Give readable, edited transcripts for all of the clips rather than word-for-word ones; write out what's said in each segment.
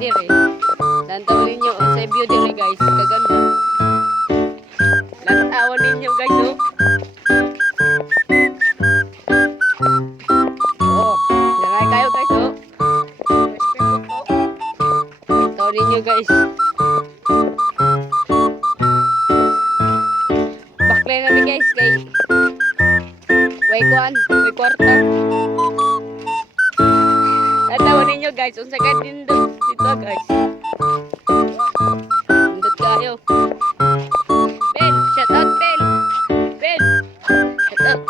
dire. Lantawan ninyo sa view dire guys. Kaganda. Lantawan ninyo guys oh. Oh, naray kayo guys oh. Lantawan ninyo guys. Bakle kami guys kay way kuan, way kwarta. Lantawan ninyo guys, unsa ka dindot dito guys. Dindot kayo. Ben, shout out Ben. Ben. Shout out.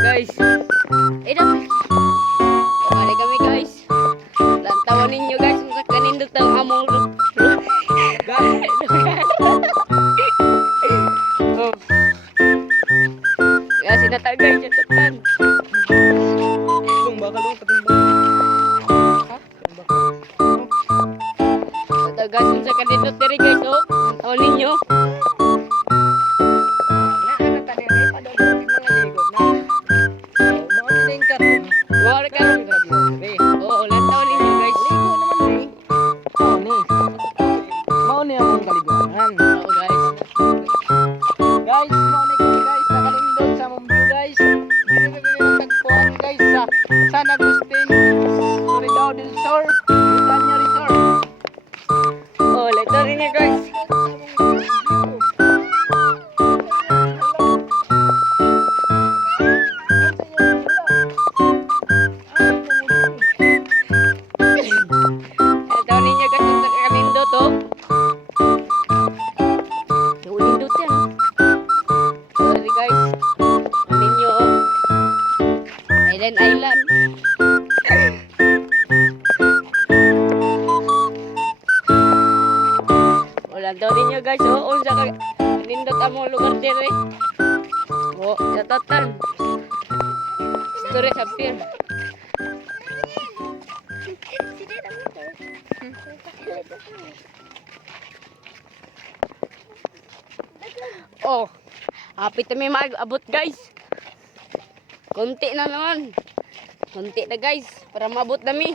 Guys. Dapat. Okay kami guys. Lantawan ninyo guys, unsa ka dindot ang among oh. Ya sinatagay siya tatan. Kung bakal mo patimbang. Ito guys, unsa ka dindot diri guys oh. Lantawan ninyo. Naan ta diri padulong mga ligot na. Mao na din karon. Wala ka ron. Oo, lantawan ninyo guys. Ligo naman ni. Mao ni. Mao ni ang kaliguan. Oo guys. Guys, mao ni kami guys, nakalindot sa mong view guys. Dili na kami tagpuan guys sa San Agustin, Surigao del Sur, Britannia Resort. Oh, lantawan ninyo guys. Lantawan ninyo guys, unsa ka nindot oh. Nindot yan oh. Sorry guys. Ninyo oh. Island. Wala daw ninyo guys oh. Unsa ka nindot among lugar dire. Oh, catatan. Story sa pier. Oh, hapit kami mag-abot guys. Konti na naman. Konti na guys, para mabot nami.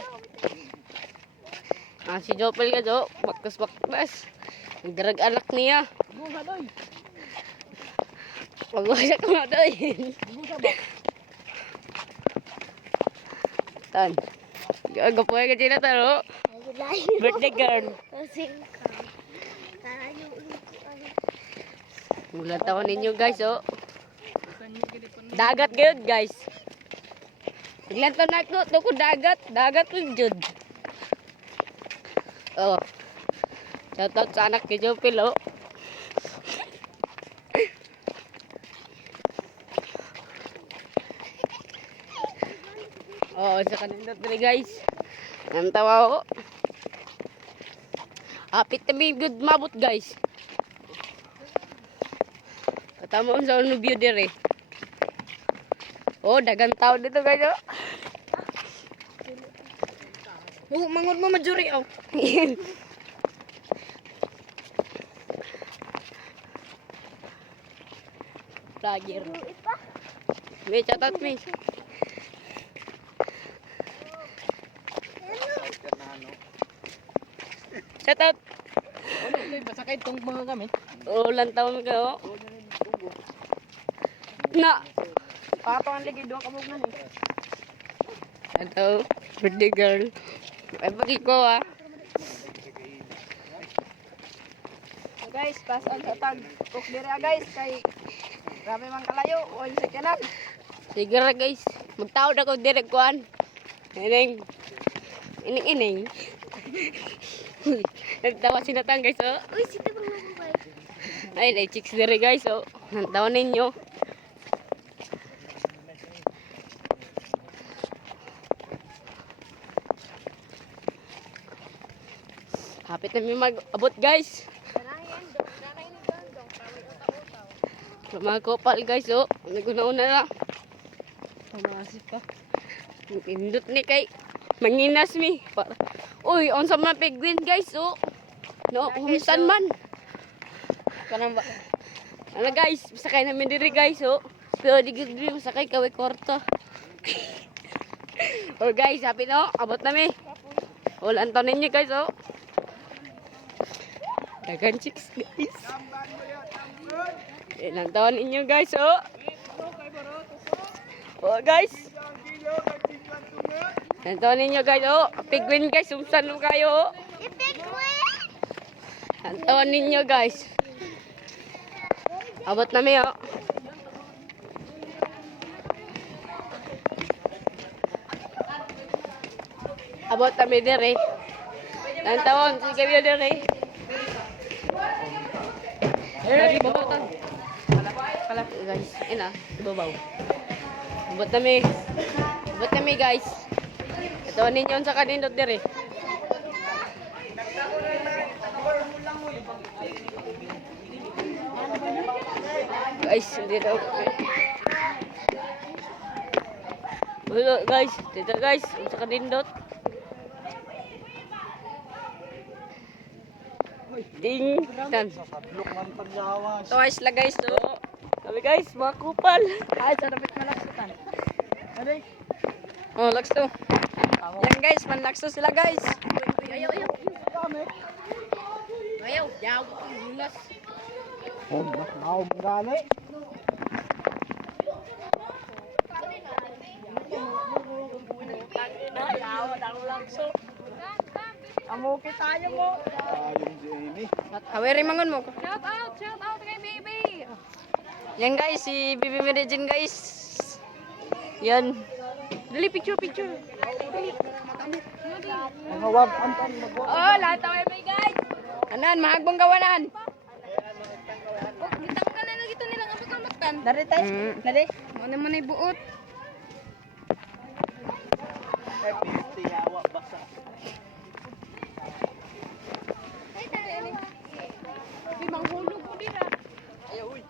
Si Jopel ka jo, baktas. Nagdarag anak niya. Magwasak mo doy. Tan. Gapoy ka sila taro. Birthday girl. Mula taon ninyo guys oh. Dagat gyud guys. Ilan to na ko dagat ko jud. Oh. Shout out sa anak ni Jopel oh. Oh, sa kanindot diri guys. Ang tawa oh. Apit kami good mabot guys. Katama sa ano view dire. Oh, dagang tao dito guys oh. Oh, mangon mo majuri oh. Vlogger. May shout out me. Shout out. Basta kay tong mga gamit. Oh, lantaw ka oh. Na. Papangan lagi do kamog na ni. Ito, birthday girl. Ay, bagi ko ah. So guys, pass on sa tag. Cook dire guys kay grabe man kalayo o sa kanan. Sige ra guys. Magtawad ako direct kuan. Ining. Nagtawa si Natang guys oh. Uy, sito bang nabubay? Ay, chicks dire guys oh. Nantawa ninyo. Hapit na may mag-abot guys. Mga kopal guys oh. Naguna-una na. Pumasip ka. Indot ni kay manginas mi. Uy, on sa mga penguin guys oh. No, humsan man. Kanang ba? Ano guys, masakay namin diri guys oh. Pero di gud diri masakay kaway kwarta. Oh guys, happy no? Abot na mi. Ulan to ninyo guys, oh. Dagan chicks guys. Ilan taon ninyo guys, oh. Oh guys. Ilan taon ninyo guys, oh. Pigwin guys, umsan mo kayo, oh. Ilan taon ninyo guys. Abot na mi, oh. Abot na mi dire. Ilan taon, sige mi dire. Lagi babutan. Kala guys, ina, ibabaw. Abot na mi. Abot na mi guys. Ito ninyo sa kanindot dire. Guys, dito. Wala guys, dito guys, sa kanindot. Ding, tan. Twice lang guys, to. Sabi guys, mga kupal. Ay, sa dapat malaksutan. Aday. Oh, laks to. Yan guys, manlakso sila guys. Ayaw, ayaw. Ayaw, yaw, gulas. Oh, nakao gani. Amo tayo mo. Ayun Jamie. Awere mangon mo. Shout out kay baby. Yan guys, si Bibi Medellin guys. Yan. Dali picture. Mga wag anton magwa. Oh, lahat tayo may guys. Anan, mahagbong gawanan. Gitanggal na lang ito nilang abot ang matan. Dari tayo. Dari. Mo naman ay buot. Tiyawa basa. Ay tali. Di manghulog ko dira. Ayaw uy.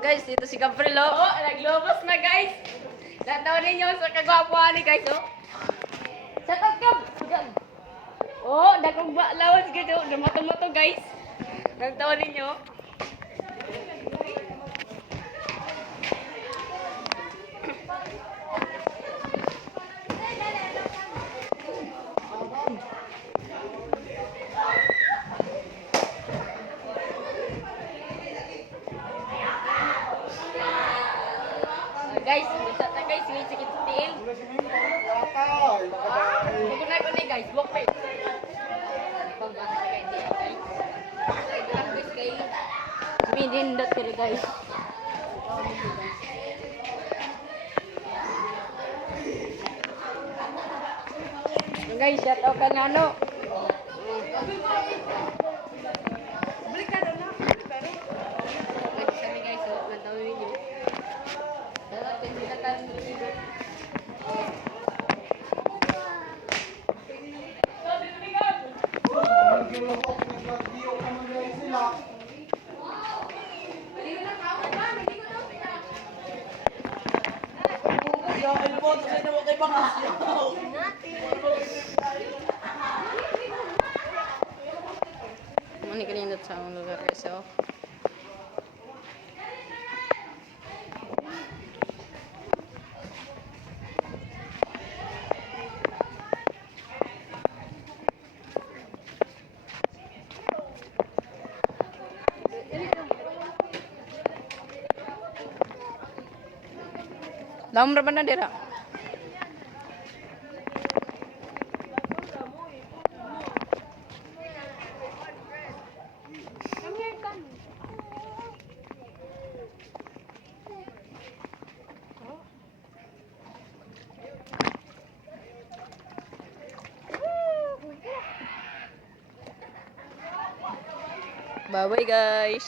Guys, dito si Gabriel, oh. Naglobos na, guys. Natawa ninyo sa kagwapuan ni guys, oh. Shut up, Gab. Oh, dakong lawas, guys, oh. Damato-mato, guys. Natawa ninyo. Guys, bisa na guys, may sakit sa tiil. Bukunay ko na guys, walk pa. Pagbasa ka guys, guys. Lang guys kay Minindot ko guys. Guys, shout out ka nga no. Balik ka daw na. Guys, kami guys, oh, nantawin ninyo. Dapat pinilatan dito. Mani kanindot sa among lugar guys, oh. Dalam berapa na dira? Bye bye guys.